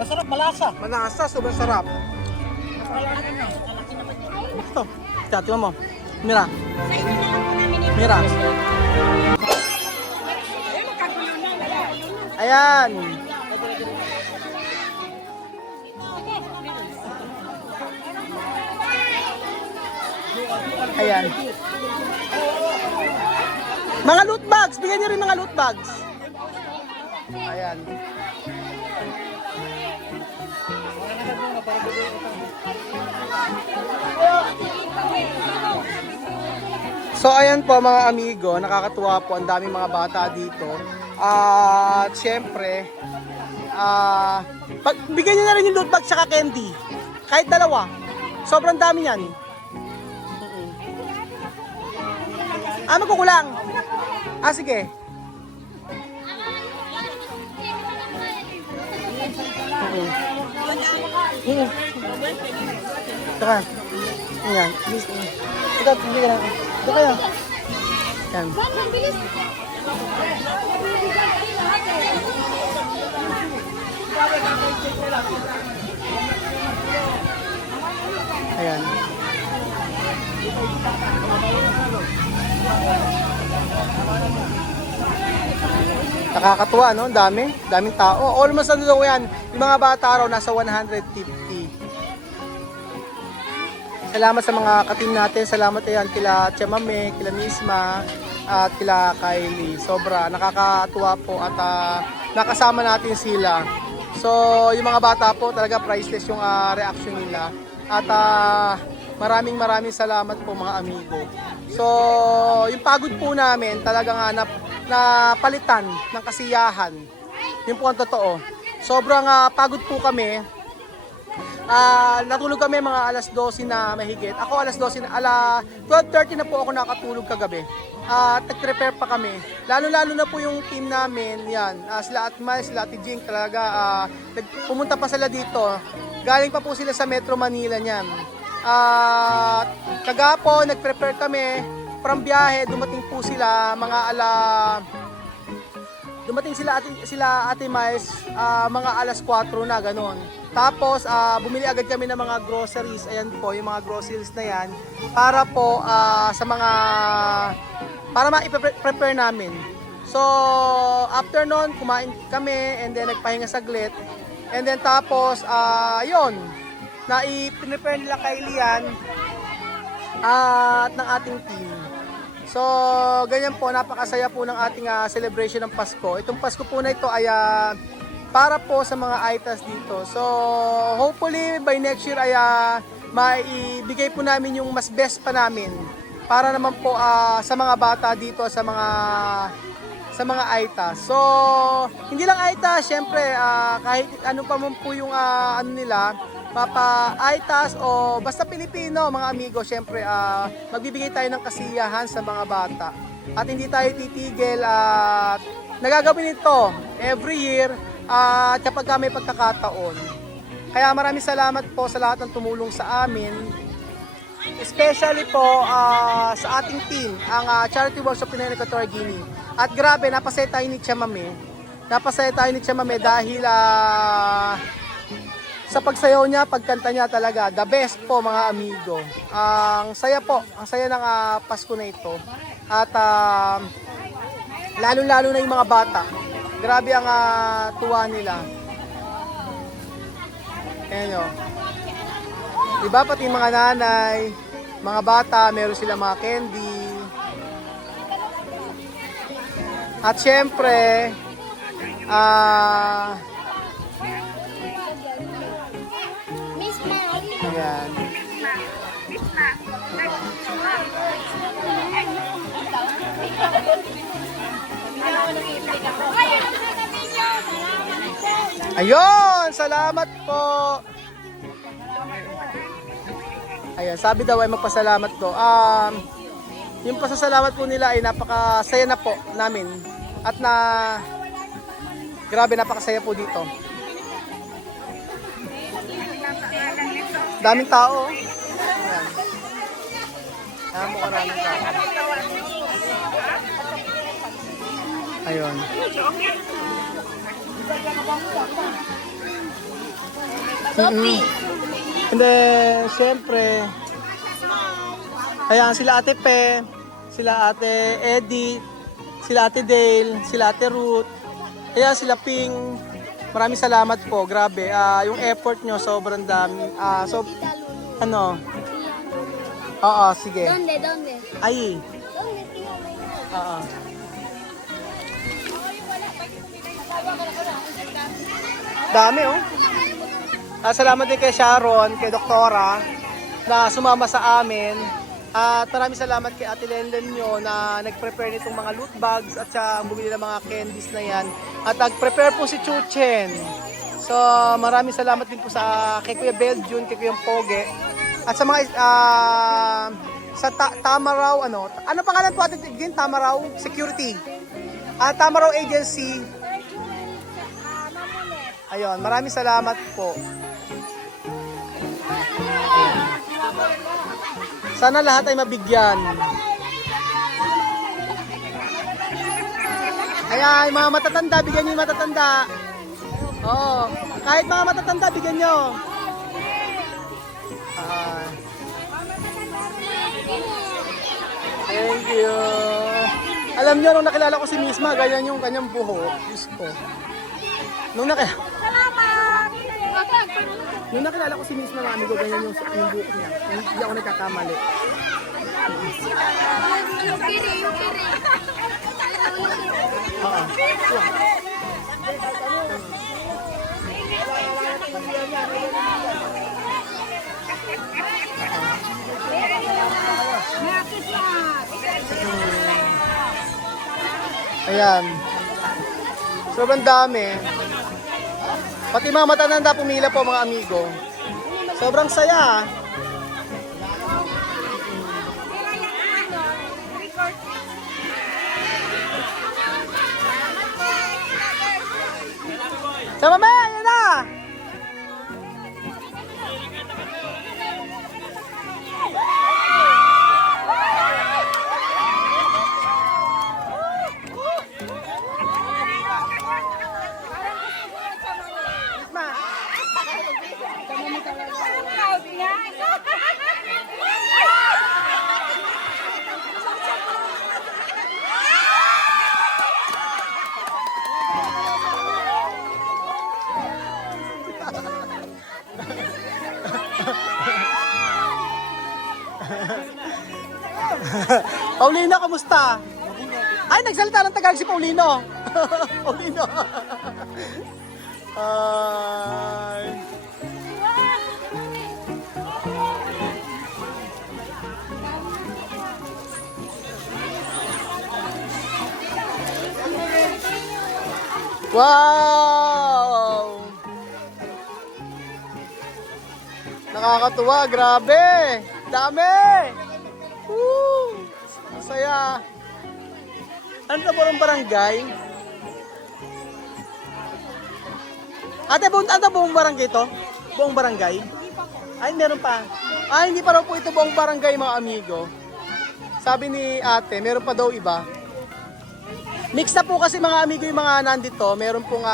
Masarap, malasa. Manasa, sobrang sarap. Ito, tingnan mo. Mira. Mira. Ayan. Ayan. Mga loot bags, bigyan niyo rin mga loot bags. Ayan. So ayan po mga amigo, nakakatuwa po, ang daming mga bata dito. At syempre, bigyan niyo na rin yung loot bag saka candy. Kahit dalawa. Sobrang dami yan. Magkukulang. Sige. Teka. Ayan. Ito, hindi ka na. Ito kayo. Ayan. Ayan. Nakakatuwa, no? Daming tao. Almost ano daw yan. Yung mga bata raw, nasa 150. Salamat sa mga katim natin. Salamat yan kila Chamame, kila Misma, at kila Kylie. Sobra, nakakatuwa po at nakasama natin sila. So, yung mga bata po, talaga priceless yung reaction nila. At maraming salamat po mga amigo. So, yung pagod po namin, talagang na palitan ng kasiyahan. Yun po ang totoo. Sobrang pagod po kami. Natulog kami mga alas 12 na mahigit. Ako alas 12 na, 12:30 na po ako nakatulog kagabi. Nag-prepare pa kami. Lalo na po yung team namin, yan. Sila Atmay, sila Ate Jing, talaga pumunta pa sila dito. Galing pa po sila sa Metro Manila niyan. Kagapo, nag-prepare kami. From biyahe, dumating po sila dumating sila Ate Mais mga alas 4 na ganoon. Tapos bumili agad kami ng mga groceries. Ayan po yung mga groceries na yan para po para ma-prepare namin. So after noon, kumain kami and then nagpahinga saglit. And then tapos yun, na i-prepare nila kay Lian at ng ating team. So, ganyan po, napakasaya po ng ating celebration ng Pasko. Itong Pasko po na ito ay para po sa mga ITAS dito. So, hopefully by next year ay maibigay po namin yung mas best pa namin para naman po sa mga bata dito, sa mga ITAS. So, hindi lang ITAS, syempre, kahit ano pa man po yung ano nila, Papa ITAS o basta Pilipino mga amigo, syempre magbibigay tayo ng kasiyahan sa mga bata at hindi tayo titigil at nagagawin ito every year kapag may pagkakataon. Kaya maraming salamat po sa lahat ng tumulong sa amin, especially po sa ating team, ang Charity Works of Pinoy Equatorial Guinea. At grabe, napasaya tayo ni Chamame dahil sa pagsayaw niya, pagkanta niya talaga, the best po mga amigo. Ang saya ng Pasko na ito. At lalo-lalo na yung mga bata. Grabe ang tuwa nila. Ayan o. Diba pati yung mga nanay, mga bata, meron silang mga candy. At syempre, ayan. Ayun, salamat po. Ayan, sabi daw ay magpasalamat ko. Yung pasasalamat po nila ay napakasaya na po namin. At grabe, napakasaya po dito. Daming tao. Ayan. Maraming tao. Ayun. Sophie. And then, syempre, ayan, sila Ate Pe, sila Ate Eddie, sila Ate Dale, sila Ate Ruth, ayan, sila Ping. Maraming salamat po, grabe. Yung effort nyo, sobrang dami. So, ano? Oo, sige. ¿Dónde? Ay, ¿Dónde, tío? oo. Dami, oh. Salamat din kay Sharon, kay Doktora, na sumama sa amin. At maraming salamat kay Ate Lenlen nyo na nag-prepare nitong mga loot bags at siya ang bumili ng mga candies na yan. At nag-prepare po si Chuchen. So maraming salamat din po sa kay Kuya Beljun, kay Kuya Poge. At sa mga sa Tamaraw, ano pangalan po Ate Gin? Tamaraw Security. Tamaraw Agency. Ayun, maraming salamat po. Sana lahat ay mabigyan. Ayan, mga matatanda, bigyan nyo yung matatanda. Oo, kahit mga matatanda, bigyan nyo. Thank you. Alam nyo, nung nakilala ko si Misma, ganyan yung kanyang buhok. Diyos ko. Nung nakilala ko si Misma, mga amigo, ganyan yung buhok niya. Hindi ako nagkakamali. Yung kiri. Oo. Ayan. Sobrang dami. Pati mga matatanda pumila po mga amigo. Sobrang saya. Sama ba? Ayan na! Paulino, kamusta? Ay, nagsalita ng Tagalog si Paulino. Paulino. Ay. Wow! Nakakatuwa, grabe! Dami! Woo! Masaya! Ano na po ng barangay? Ate, buong barangay ito? Buong barangay? Ay, meron pa. Ay, hindi pa raw po ito buong barangay, mga amigo. Sabi ni ate, meron pa daw iba. Mix na po kasi mga amigo yung mga nandito. Meron pong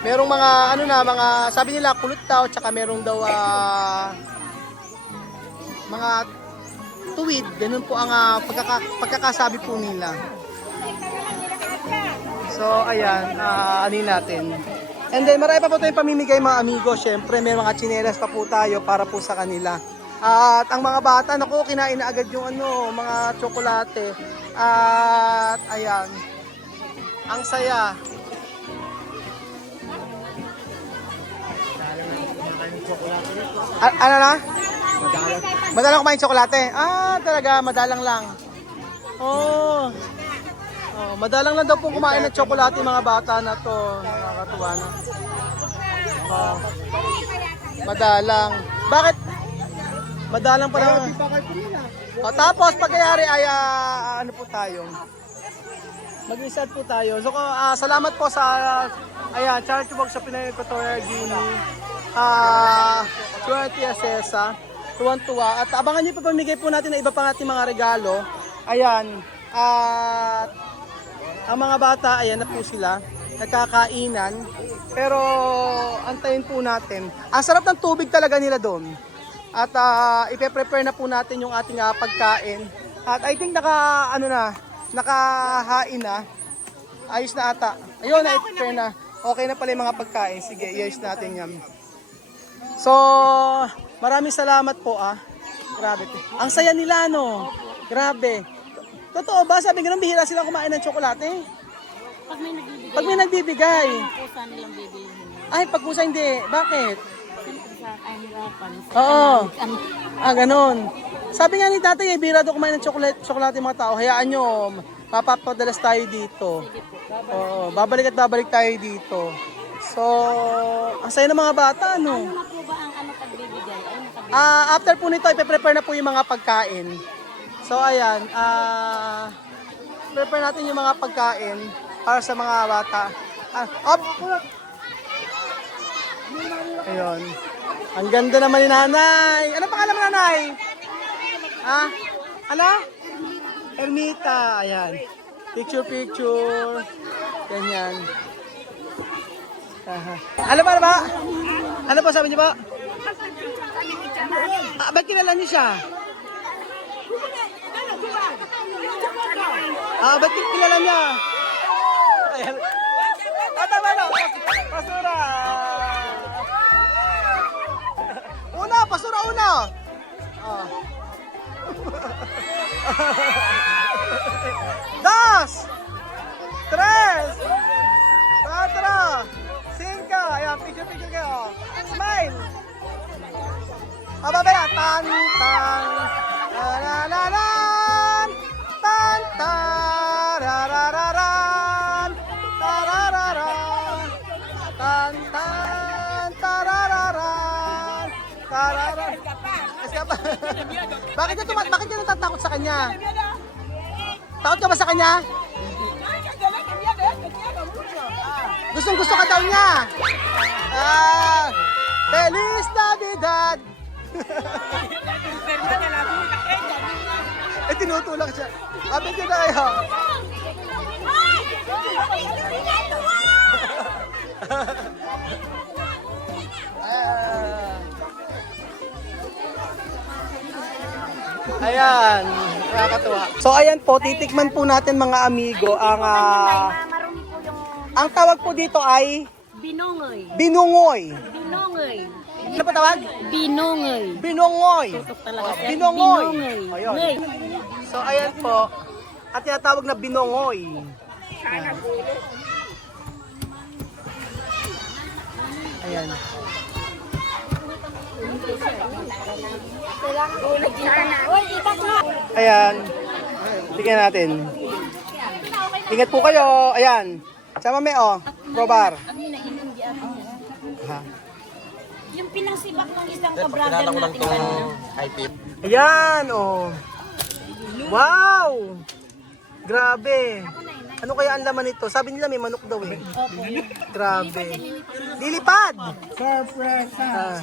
merong mga mga sabi nila kulot daw, tsaka merong daw mga tuwid. Ganun po ang pagkakasabi po nila. So ayan, anin natin. And then marami pa po tayong pamimigay mga amigo. Syempre may mga tsinelas pa po tayo para po sa kanila. At ang mga bata, naku, kinain na agad yung mga tsokolate. At ayan, ang saya. Ano na? Madalang kumain tsokolate? Talaga, madalang lang. Oh, madalang lang daw po kumain ng tsokolate mga bata na to. Nakakatuwa na. Madalang. Bakit? Madalang pa naman. Tapos pagkayari ay ano po tayo? Mag-reset po tayo. So salamat po sa charity box sa Pinoy Equatorial Guinea. Suerte Asesa. Tuwan-tuwa. At abangan niyo pa pamigay po natin na iba pang ating mga regalo. Ayan. At ang mga bata, ayan na po sila. Nagkakainan. Pero antayin po natin. Ang sarap ng tubig talaga nila doon. At ipe-prepare na po natin yung ating pagkain. At I think nakahain na. Ayos na ata. Ayun, na-prepare na. Okay na pala yung mga pagkain. Sige, i-ayos natin yan. So, maraming salamat po Grabe. Ang saya nila, no? Grabe. Totoo ba? Sabi nga nung bihira sila kumain ng tsokolate. Pag may nagbibigay. Pusa nilang bibilihin. Ay, pag pusa hindi. Bakit? Siyempre sa kahirapan. Oo. Ganon. Sabi nga ni tatay, bihira daw kumain ng tsokolate mga tao. Hayaan nyo, papapadalas tayo dito. Oo, babalik at babalik tayo dito. So, ang saya ng mga bata, no? Ano na po ba ang pagbibigay? After po nito, ipe-prepare na po yung mga pagkain. So, ayan. Prepare natin yung mga pagkain para sa mga bata. Ayun. Ang ganda naman ni nanay. Ano pangalan mo, nanay? Ano? Ermita. Ayan. Picture. Ganyan. Ano ba? Ano po sabi niyo ba? Ba't kilala niyo siya? Ba't kilala niya? Ayan. Tama. Pasura. Pasura una. Dos. Tres. Cuatro. Cinco. Ayan, picture kayo. Smile. Babaya. Tan. Tarararan. Tan. Tarararan. Tarararan. Tan. Tarararan. Tarararan. Eskapa. Bakit ka natatakot sa kanya? Takot ka ba sa kanya? Gusto ka daw niya. Feliz Navidad. Tinutulak siya. Kapit niyo na kayo. Ayan, nakakatuwa. So ayan po, titikman po natin mga amigo ang tawag po dito ay Binungoy. Ano pa tawag? Binungoy. Ayun. So ayan po, at tinatawag na binungoy. Ayan. Ayan. Tingnan natin. Ingat po kayo. Ayan. Sama me Probar. Yung pinasibak ng isang ka-brother natin kanina. Ayan Wow! Grabe. Ano kaya ang laman nito? Sabi nila may manok daw eh. Grabe. Lilipad! Sorpresa!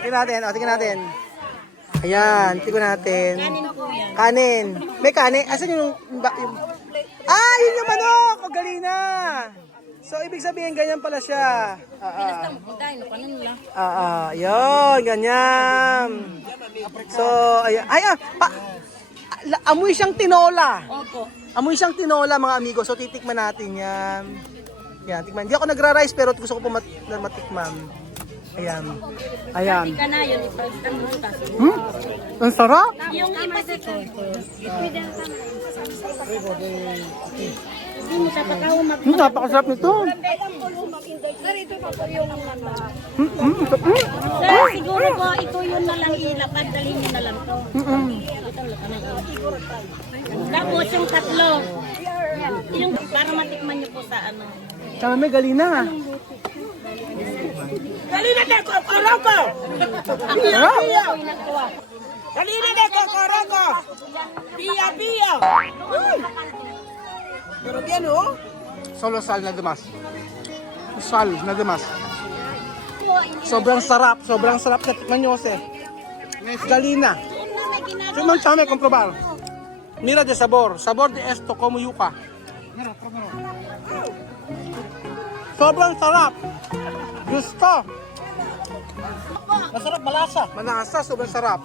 Tingnan natin. Ayan, tingnan natin. Kanin po yan. Kanin. May kanin? Asan yung yun yung manok! O, galing na! So, ibig sabihin, ganyan pala siya. Yun, ganyan. So, ayan. Amoy siyang tinola. Opo. Amoy siyang tinola, mga amigo. So, titikman natin yan. Yan, tikman. Hindi ako nagra-rice, pero gusto ko po matikman. Ayan. Hindi ka na yun. Ipagtan mo sa Ang sarap. yung iba sa Napakasarap nito. Siguro po ito yun na lang ilapad. Dalhin nyo na lang to. Tapos yung tatlo. Yung para matikman nyo po sa ano. Tsaka may galina. Galina de Cocoroko! Galina de Cocoroko! Pia! Pero bien, oh? Solo sal na dumas. Sobrang sarap na tikman nyo kasi. Galina. Tumang chame comprobar. Mira de sabor de esto como yuca. Sobrang sarap. Diyos ko. Masarap, malasa. Malasa, sobrang sarap.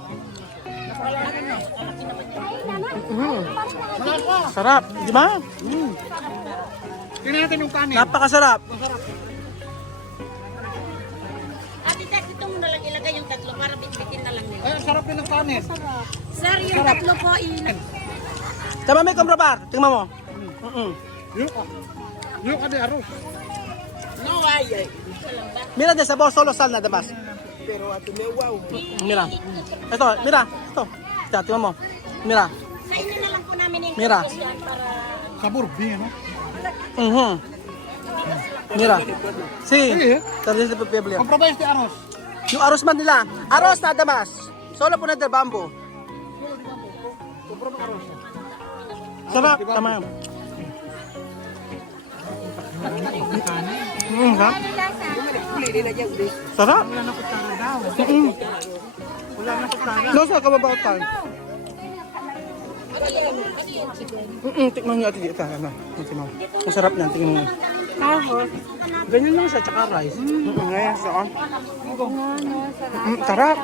Sarap, di ba? Tingnan natin yung kanin. Napakasarap. Ate Tek, ito mo na lang ilagay yung tatlo para bitbitin na lang nila. Ay, ang sarap yun ng kanin. Sir, yung tatlo po Tama may komprobar. Tingnan mo. Yung kadi arroz. No, ay. Mira de sabor solo sal nada más. Pero ato may wow. Mira. Ito, mira. Ito. Tingnan mo. Mira. Sa inyo na lang po namin yung Mira. para... Sabor, bien, no? Mira. Sí. Sí, eh. Tardes de peble. Comprueba este arroz. Yung arroz man nila. Arroz nada más. Solo po na de bamboo. Sarap. Tama yun. Sarap. Sarap. Wala na kutsara daw. Wala na kutsara. Losa ka ba ba tayo? Tikman nyo ati dito. Ano? Ang sarap niyan. Tingnan mo. Ganyan lang siya, tsaka rice. Ngayon, saan? Sarap.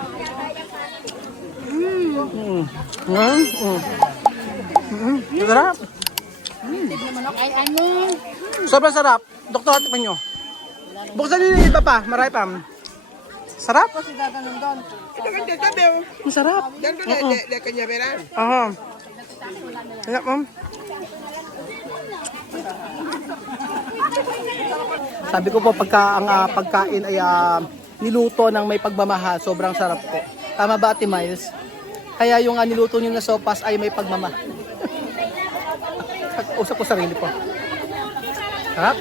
Sarap. Ay, ano? Sobrang sarap. Doktor, tikman nyo. Buksan nyo yung iba pa. Marami pa. Sarap. Ito kan dia tabi. Ang sarap. Dan kan dia kanya beran. Aha. Sarap, ma'am. Sabi ko po pagka ang pagkain ay niluto ng may pagmamahal, sobrang sarap po. Tama ba, Ate Miles? Kaya yung niluto niyo na sopas ay may pagmamahal. Usap ko sarili po. Sarap.